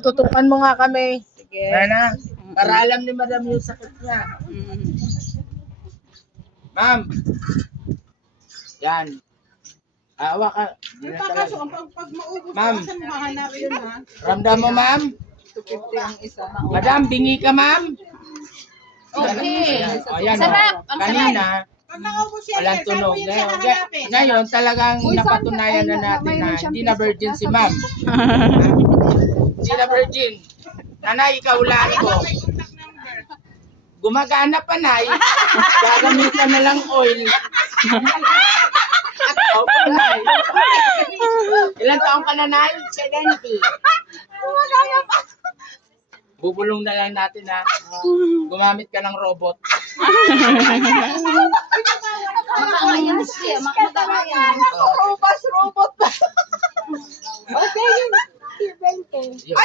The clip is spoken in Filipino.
Tutukan mo nga kami. Sige. Nana, para alam ni Madam yung sakit niya. Ma'am. Yan. Awa ka. Di na talaga. Pag maubos, Ma'am. saan mo hahanapin yun, ha? Ramdam mo, ma'am? 250 ang isa. Madam, bingi ka, ma'am? Okay. Ayan. O, yan, Sarap. o. Ang Kanina, Pag naubos yan, walang sir, saan tunog. mo yun siya Ngayon, hahanapin? ngayon, talagang napatunayan na natin na hindi na virgin si ma'am. Hindi na virgin. Nanay, ikaw ulaan ko. Gumagana pa, nay. Gagamitan na lang oil. Opo, nay. Ilan taong ka na, nay? 70. Bubulong na lang natin, ha. Gumamit ka ng robot. Makakayan siya. Makakayan. Robot ba? Yun.